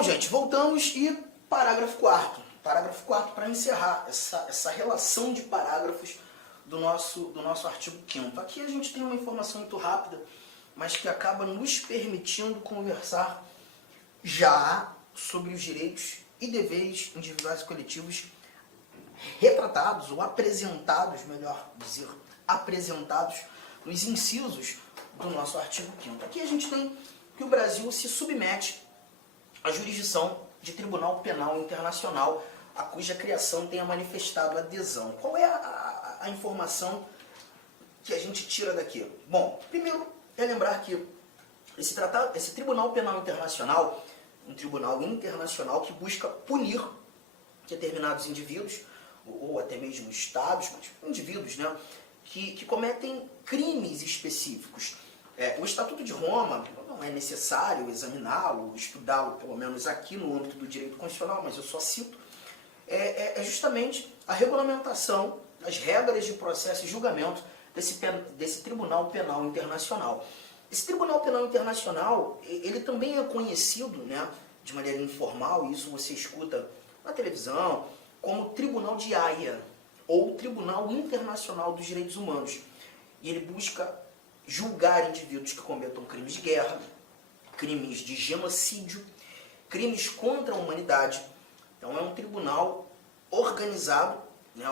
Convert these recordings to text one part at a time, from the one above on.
Bom, gente, voltamos e parágrafo 4º. Parágrafo 4º para encerrar essa relação de parágrafos do nosso artigo 5º. Aqui a gente tem uma informação muito rápida, mas que acaba nos permitindo conversar já sobre os direitos e deveres individuais e coletivos retratados ou apresentados, melhor dizer, apresentados nos incisos do nosso artigo 5º. Aqui a gente tem que o Brasil se submete à jurisdição de Tribunal Penal Internacional, a cuja criação tenha manifestado adesão. Qual é a informação que a gente tira daqui? Bom, primeiro é lembrar que esse Tribunal Penal Internacional, um tribunal internacional que busca punir determinados indivíduos, ou até mesmo estados, mas indivíduos, né, que cometem crimes específicos. O Estatuto de Roma não é necessário examiná-lo, estudá-lo, pelo menos aqui no âmbito do direito constitucional, mas eu só cito, é justamente a regulamentação, as regras de processo e julgamento desse Tribunal Penal Internacional. Esse Tribunal Penal Internacional, ele também é conhecido, né, de maneira informal, e isso você escuta na televisão, como Tribunal de Haia, ou Tribunal Internacional dos Direitos Humanos. E ele busca julgar indivíduos que cometam crimes de guerra, crimes de genocídio, crimes contra a humanidade. Então é um tribunal organizado, né,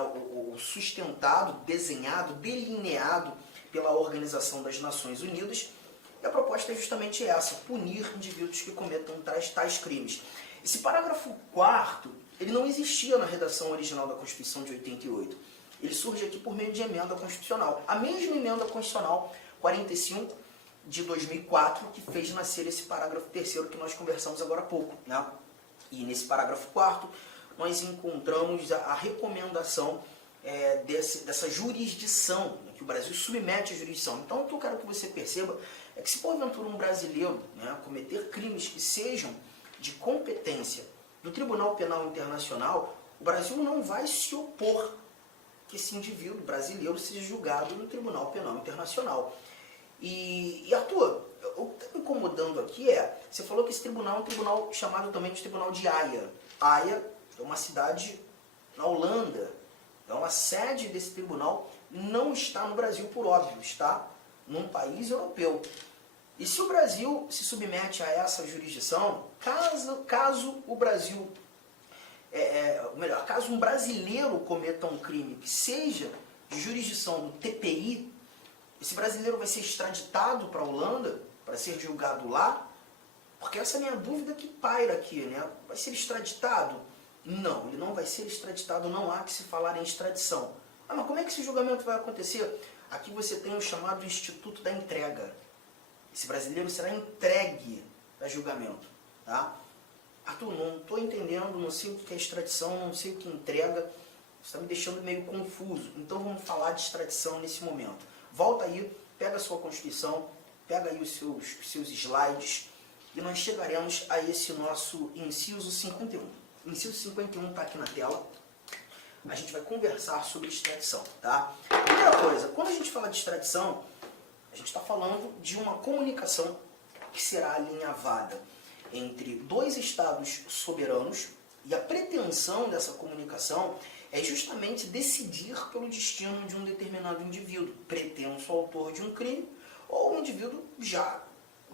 sustentado, desenhado, delineado pela Organização das Nações Unidas. E a proposta é justamente essa, punir indivíduos que cometam tais crimes. Esse parágrafo 4º, ele não existia na redação original da Constituição de 88. Ele surge aqui por meio de emenda constitucional. A mesma emenda constitucional 45 de 2004 que fez nascer esse parágrafo 3º que nós conversamos agora há pouco, né? E nesse parágrafo 4º nós encontramos a recomendação dessa jurisdição, né, que o Brasil submete à jurisdição. Então o que eu quero que você perceba é que se porventura um brasileiro, né, cometer crimes que sejam de competência do Tribunal Penal Internacional, o Brasil não vai se opor que esse indivíduo brasileiro seja julgado no Tribunal Penal Internacional. E Arthur, o que está me incomodando aqui você falou que esse tribunal é um tribunal chamado também de Tribunal de Haia. Haia é uma cidade na Holanda. Então a sede desse tribunal não está no Brasil, por óbvio, está num país europeu. E se o Brasil se submete a essa jurisdição, caso o Brasil, caso um brasileiro cometa um crime que seja de jurisdição do TPI, esse brasileiro vai ser extraditado para a Holanda para ser julgado lá? Porque essa é a minha dúvida que paira aqui, né? Vai ser extraditado? Não, ele não vai ser extraditado, não há que se falar em extradição. Ah, mas como é que esse julgamento vai acontecer? Aqui você tem o chamado Instituto da Entrega. Esse brasileiro será entregue a julgamento, tá? Arthur, não estou entendendo, não sei o que é extradição, não sei o que é entrega, você está me deixando meio confuso. Então vamos falar de extradição nesse momento. Volta aí, pega a sua Constituição, pega aí os seus slides e nós chegaremos a esse nosso inciso 51. O inciso 51 está aqui na tela. A gente vai conversar sobre extradição, tá? Primeira coisa, quando a gente fala de extradição, a gente está falando de uma comunicação que será alinhavada entre dois estados soberanos e a pretensão dessa comunicação é justamente decidir pelo destino de um determinado indivíduo, pretenso autor de um crime, ou um indivíduo já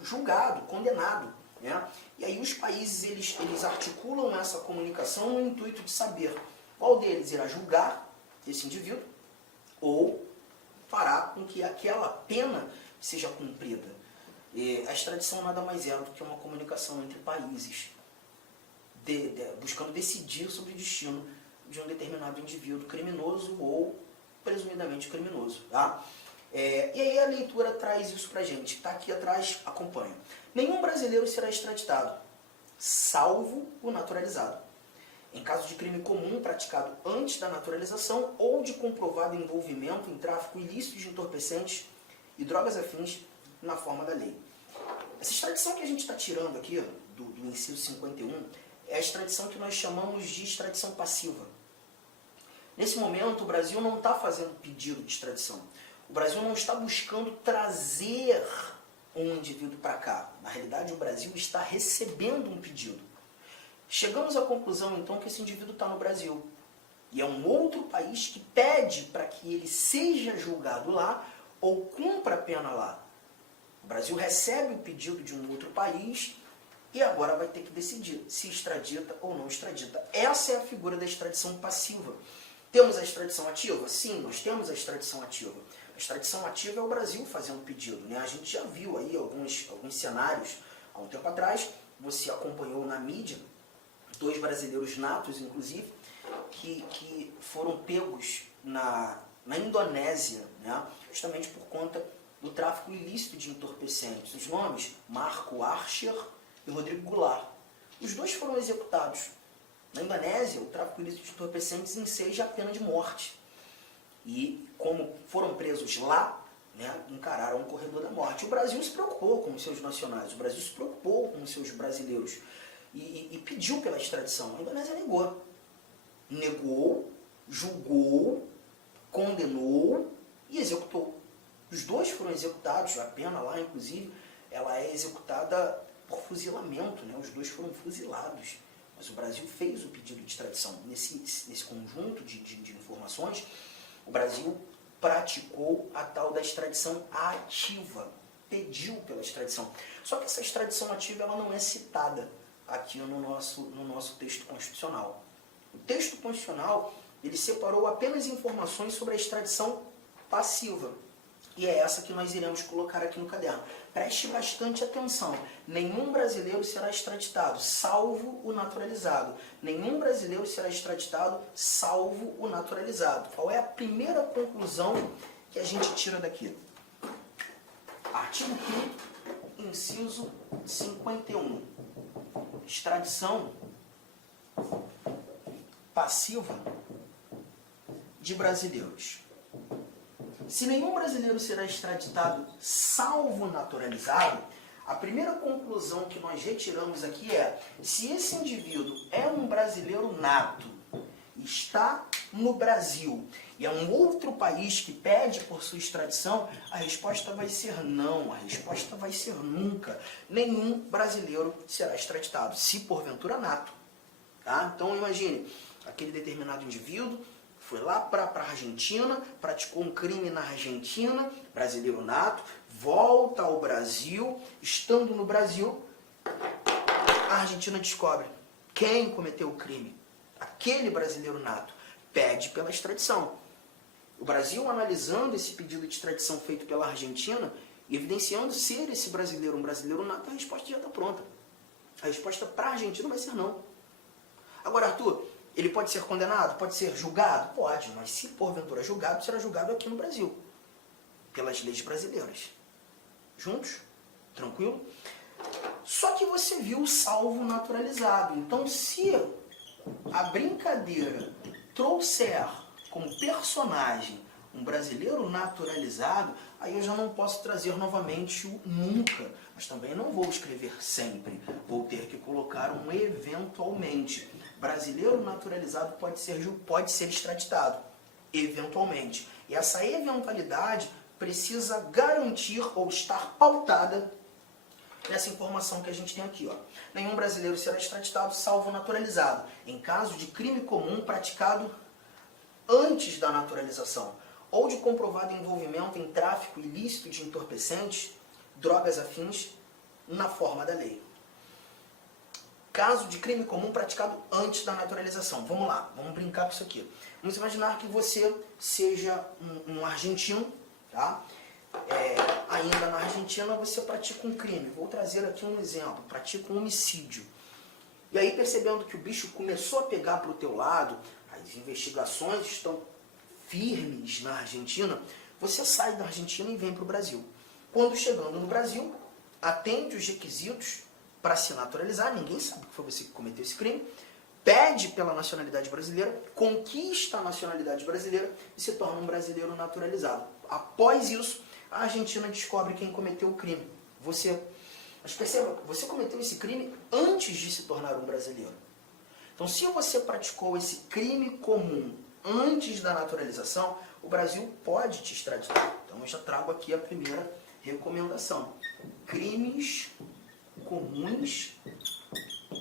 julgado, condenado, né? E aí os países eles articulam essa comunicação no intuito de saber qual deles irá julgar esse indivíduo ou fará com que aquela pena seja cumprida. A extradição nada mais é do que uma comunicação entre países, buscando decidir sobre o destino de um determinado indivíduo criminoso ou presumidamente criminoso. Tá? E aí a leitura traz isso pra gente. Está aqui atrás, acompanha. Nenhum brasileiro será extraditado, salvo o naturalizado. Em caso de crime comum praticado antes da naturalização ou de comprovado envolvimento em tráfico ilícito de entorpecentes e drogas afins na forma da lei. Essa extradição que a gente está tirando aqui, do inciso 51, é a extradição que nós chamamos de extradição passiva. Nesse momento, o Brasil não está fazendo pedido de extradição. O Brasil não está buscando trazer um indivíduo para cá. Na realidade, o Brasil está recebendo um pedido. Chegamos à conclusão, então, que esse indivíduo está no Brasil. E é um outro país que pede para que ele seja julgado lá ou cumpra a pena lá. O Brasil recebe o pedido de um outro país e agora vai ter que decidir se extradita ou não extradita. Essa é a figura da extradição passiva. Temos a extradição ativa? Sim, nós temos a extradição ativa. A extradição ativa é o Brasil fazendo pedido, né? A gente já viu aí alguns cenários há um tempo atrás, você acompanhou na mídia, 2 brasileiros natos, inclusive, que foram pegos na Indonésia, né? Justamente por conta do tráfico ilícito de entorpecentes. Os nomes, Marco Archer e Rodrigo Goulart. Os 2 foram executados. Na Indonésia, o tráfico ilícito de entorpecentes enseja a pena de morte. E como foram presos lá, né, encararam o corredor da morte. O Brasil se preocupou com os seus nacionais, o Brasil se preocupou com os seus brasileiros e pediu pela extradição. A Indonésia negou. Negou, julgou, condenou e executou. Os 2 foram executados, a pena lá, inclusive, ela é executada por fuzilamento, né? Os 2 foram fuzilados. Mas o Brasil fez o pedido de extradição. Nesse conjunto de informações, o Brasil praticou a tal da extradição ativa, pediu pela extradição. Só que essa extradição ativa ela não é citada aqui no nosso texto constitucional. O texto constitucional ele separou apenas informações sobre a extradição passiva. E é essa que nós iremos colocar aqui no caderno. Preste bastante atenção. Nenhum brasileiro será extraditado, salvo o naturalizado. Nenhum brasileiro será extraditado, salvo o naturalizado. Qual é a primeira conclusão que a gente tira daqui? Artigo 5º, inciso 51. Extradição passiva de brasileiros. Se nenhum brasileiro será extraditado, salvo naturalizado, a primeira conclusão que nós retiramos aqui é: se esse indivíduo é um brasileiro nato, está no Brasil e é um outro país que pede por sua extradição, a resposta vai ser não, a resposta vai ser nunca. Nenhum brasileiro será extraditado, se porventura nato. Tá? Então imagine, aquele determinado indivíduo foi lá para a Argentina, praticou um crime na Argentina, brasileiro nato, volta ao Brasil, estando no Brasil, a Argentina descobre quem cometeu o crime. Aquele brasileiro nato pede pela extradição. O Brasil, analisando esse pedido de extradição feito pela Argentina, evidenciando ser esse brasileiro um brasileiro nato, a resposta já está pronta. A resposta para a Argentina vai ser não. Agora, Arthur, ele pode ser condenado? Pode ser julgado? Pode, mas se porventura julgado, será julgado aqui no Brasil, pelas leis brasileiras. Juntos? Tranquilo? Só que você viu o salvo naturalizado. Então, se a brincadeira trouxer como personagem um brasileiro naturalizado, aí eu já não posso trazer novamente o nunca, mas também não vou escrever sempre. Vou ter que colocar um eventualmente. Brasileiro naturalizado pode ser extraditado, eventualmente. E essa eventualidade precisa garantir ou estar pautada nessa informação que a gente tem aqui. Ó. Nenhum brasileiro será extraditado, salvo naturalizado, em caso de crime comum praticado antes da naturalização, ou de comprovado envolvimento em tráfico ilícito de entorpecentes, drogas afins, na forma da lei. Caso de crime comum praticado antes da naturalização. Vamos lá, vamos brincar com isso aqui. Vamos imaginar que você seja um argentino, tá? Ainda na Argentina você pratica um crime. Vou trazer aqui um exemplo, pratica um homicídio. E aí, percebendo que o bicho começou a pegar para o teu lado, as investigações estão firmes na Argentina, você sai da Argentina e vem para o Brasil. Quando chegando no Brasil, atende os requisitos para se naturalizar, ninguém sabe que foi você que cometeu esse crime, pede pela nacionalidade brasileira, conquista a nacionalidade brasileira e se torna um brasileiro naturalizado. Após isso, a Argentina descobre quem cometeu o crime. Você. Mas perceba, você cometeu esse crime antes de se tornar um brasileiro. Então, se você praticou esse crime comum antes da naturalização, o Brasil pode te extraditar. Então, eu já trago aqui a primeira recomendação. Crimes comuns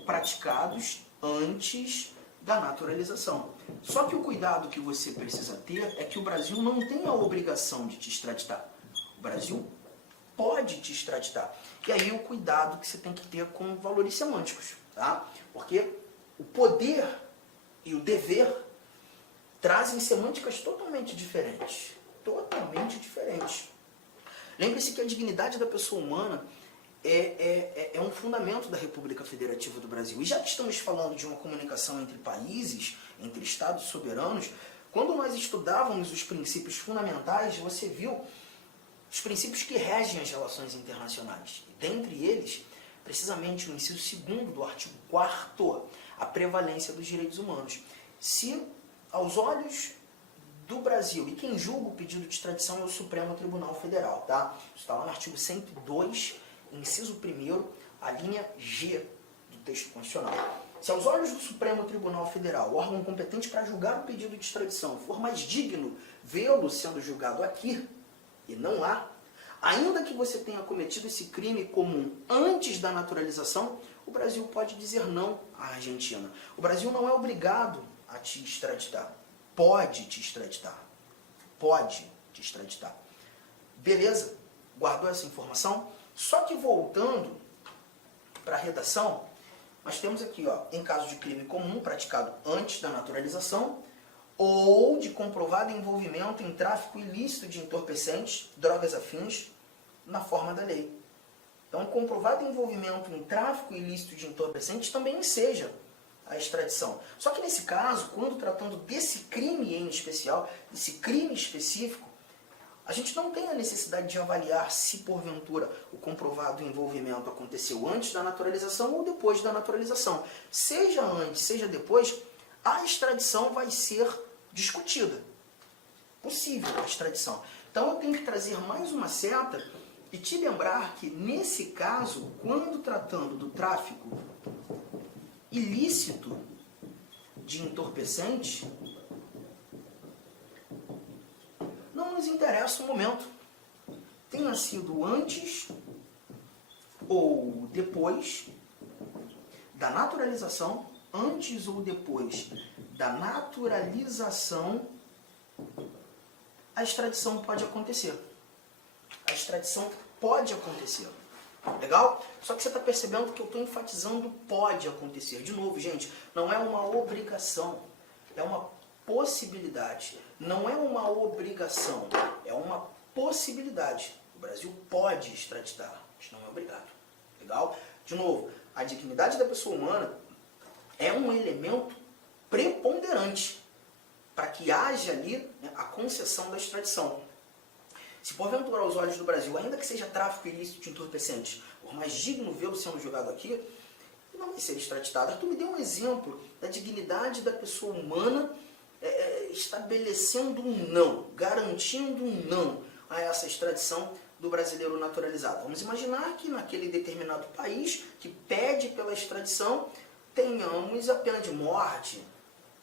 praticados antes da naturalização. Só que o cuidado que você precisa ter é que o Brasil não tem a obrigação de te extraditar. O Brasil pode te extraditar. E aí o cuidado que você tem que ter com valores semânticos, tá? Porque o poder e o dever trazem semânticas totalmente diferentes. Totalmente diferentes. Lembre-se que a dignidade da pessoa humana é um fundamento da República Federativa do Brasil. E já que estamos falando de uma comunicação entre países, entre estados soberanos, quando nós estudávamos os princípios fundamentais, você viu os princípios que regem as relações internacionais. E dentre eles, precisamente o inciso 2º do artigo 4º, a prevalência dos direitos humanos. Se, aos olhos do Brasil, e quem julga o pedido de extradição é o Supremo Tribunal Federal, tá? Isso está lá no artigo 102, inciso 1º, a linha G do texto constitucional. Se aos olhos do Supremo Tribunal Federal, o órgão competente para julgar o pedido de extradição, for mais digno vê-lo sendo julgado aqui e não lá, ainda que você tenha cometido esse crime comum antes da naturalização, o Brasil pode dizer não à Argentina. O Brasil não é obrigado a te extraditar. Pode te extraditar. Pode te extraditar. Beleza? Guardou essa informação? Só que voltando para a redação, nós temos aqui, ó, em caso de crime comum praticado antes da naturalização ou de comprovado envolvimento em tráfico ilícito de entorpecentes, drogas afins, na forma da lei. Então, comprovado envolvimento em tráfico ilícito de entorpecentes também enseja a extradição. Só que nesse caso, quando tratando desse crime em especial, desse crime específico, a gente não tem a necessidade de avaliar se, porventura, o comprovado envolvimento aconteceu antes da naturalização ou depois da naturalização. Seja antes, seja depois, a extradição vai ser discutida. Possível a extradição. Então eu tenho que trazer mais uma seta e te lembrar que, nesse caso, quando tratando do tráfico ilícito de entorpecente, não nos interessa o momento. Tenha sido antes ou depois da naturalização, antes ou depois da naturalização, a extradição pode acontecer. A extradição pode acontecer. Legal? Só que você está percebendo que eu estou enfatizando pode acontecer. De novo, gente, não é uma obrigação, é uma possibilidade. Não é uma obrigação, é uma possibilidade. O Brasil pode extraditar, mas não é obrigado. Legal? De novo, a dignidade da pessoa humana é um elemento preponderante para que haja ali, né, a concessão da extradição. Se porventura aos olhos do Brasil, ainda que seja tráfico ilícito de entorpecentes, por mais digno vê-lo sendo julgado aqui, não vai ser extraditado. Arthur me deu um exemplo da dignidade da pessoa humana estabelecendo um não, garantindo um não a essa extradição do brasileiro naturalizado. Vamos imaginar que naquele determinado país que pede pela extradição tenhamos a pena de morte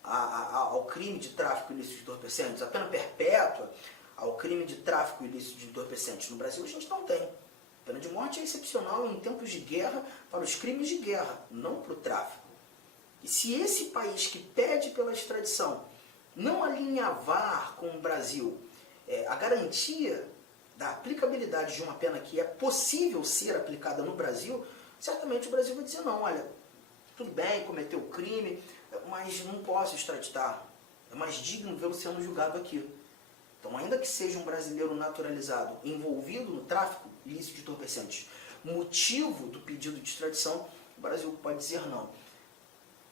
ao crime de tráfico ilícito de entorpecentes, a pena perpétua ao crime de tráfico ilícito de entorpecentes. No Brasil a gente não tem. A pena de morte é excepcional em tempos de guerra para os crimes de guerra, não para o tráfico. E se esse país que pede pela extradição não alinhavar com o Brasil a garantia da aplicabilidade de uma pena que é possível ser aplicada no Brasil, certamente o Brasil vai dizer não, olha, tudo bem, cometeu o crime, mas não posso extraditar. É mais digno vê-lo sendo julgado aqui. Então, ainda que seja um brasileiro naturalizado envolvido no tráfico ilícito de entorpecentes, motivo do pedido de extradição, o Brasil pode dizer não.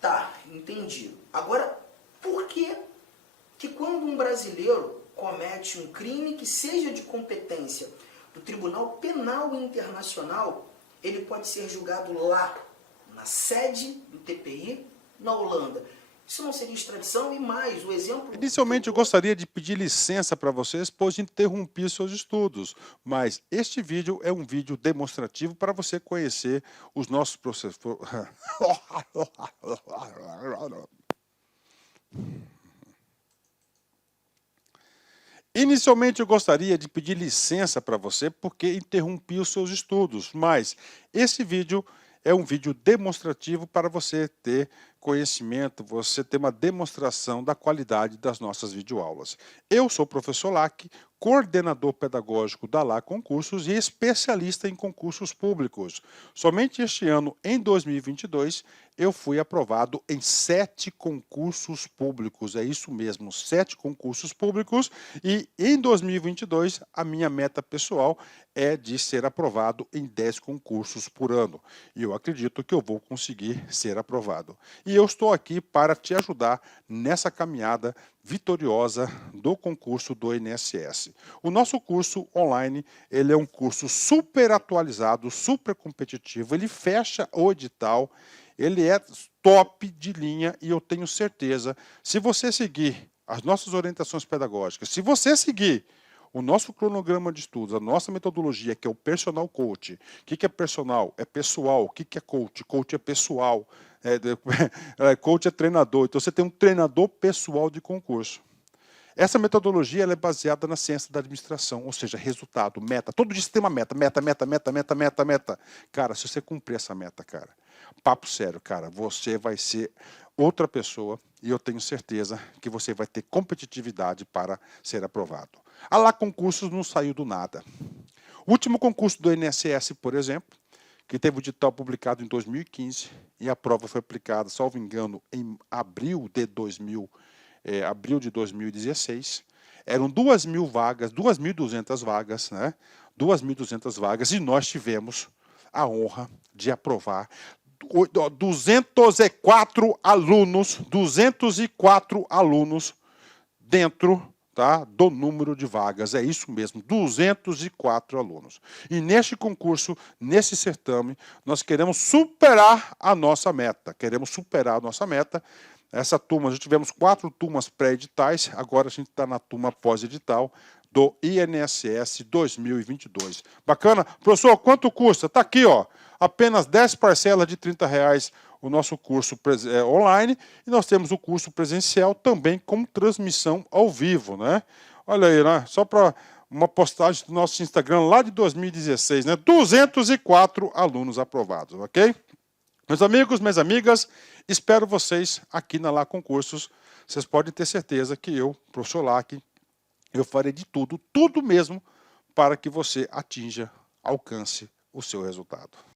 Tá, entendi. Agora, por que quando um brasileiro comete um crime que seja de competência do Tribunal Penal Internacional, ele pode ser julgado lá, na sede do TPI, na Holanda? Isso não seria extradição? E mais, o exemplo... Inicialmente eu gostaria de pedir licença para vocês, pois interrompi seus estudos, mas este vídeo é um vídeo demonstrativo para você conhecer os nossos processos. Inicialmente eu gostaria de pedir licença para você porque interrompi os seus estudos, mas esse vídeo é um vídeo demonstrativo para você ter conhecimento, você ter uma demonstração da qualidade das nossas videoaulas. Eu sou o professor Lac, coordenador pedagógico da LA Concursos e especialista em concursos públicos. Somente este ano, em 2022, eu fui aprovado em 7 concursos públicos. É isso mesmo, 7 concursos públicos. E em 2022, a minha meta pessoal é de ser aprovado em 10 concursos por ano. E eu acredito que eu vou conseguir ser aprovado. E eu estou aqui para te ajudar nessa caminhada vitoriosa do concurso do INSS. O nosso curso online, ele é um curso super atualizado, super competitivo, ele fecha o edital, ele é top de linha e eu tenho certeza, se você seguir as nossas orientações pedagógicas, se você seguir o nosso cronograma de estudos, a nossa metodologia, que é o Personal Coach. O que é personal? É pessoal. O que é coach? Coach é pessoal. Coach é treinador. Então você tem um treinador pessoal de concurso. Essa metodologia ela é baseada na ciência da administração, ou seja, resultado, meta. Todo dia você tem uma meta, meta. Cara, se você cumprir essa meta, cara, papo sério, cara, você vai ser outra pessoa e eu tenho certeza que você vai ter competitividade para ser aprovado. A LA Concursos não saiu do nada. O último concurso do INSS, por exemplo, que teve o edital publicado em 2015 e a prova foi aplicada, salvo engano, em abril de 2016, eram 2.000 vagas, 2.200 vagas, né? 2.200 vagas, e nós tivemos a honra de aprovar 204 alunos dentro, tá, do número de vagas. É isso mesmo, 204 alunos. E neste concurso, nesse certame, nós queremos superar a nossa meta. Essa turma, já tivemos 4 turmas pré-editais, agora a gente está na turma pós-edital do INSS 2022. Bacana? Professor, quanto custa? Está aqui, ó, apenas 10 parcelas de R$30 o nosso curso online, e nós temos o curso presencial também com transmissão ao vivo, né? Olha aí, né? Só para uma postagem do nosso Instagram lá de 2016, né? 204 alunos aprovados, ok? Meus amigos, minhas amigas, espero vocês aqui na LA Concursos. Vocês podem ter certeza que eu, professor Lac, eu farei de tudo mesmo, para que você atinja, alcance o seu resultado.